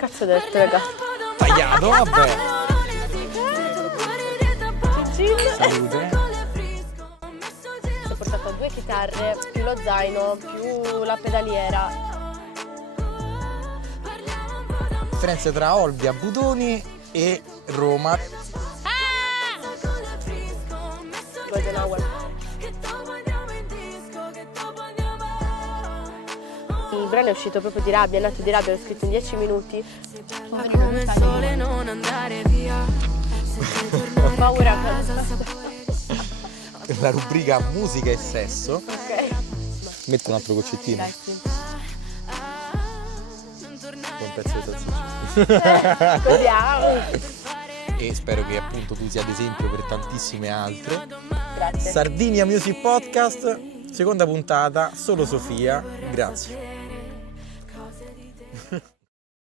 cazzo ho detto, raga? Tagliato, vabbè. Gin. Salute. Si è portato 2 chitarre, più lo zaino, più la pedaliera. Differenza tra Olbia, Budoni e Roma. Golden Hour. Il brano è uscito proprio di rabbia, è nato di rabbia, l'ho scritto in 10 minuti. Come il sole non andare via. Ho paura. La rubrica musica e sesso. Ok. Metto un altro goccettino. Dai, sì. Un pezzo di salsiccia. Così, E spero che appunto tu sia ad esempio per tantissime altre. Grazie. Sardinia Music Podcast, seconda puntata, solo Sofia. Grazie.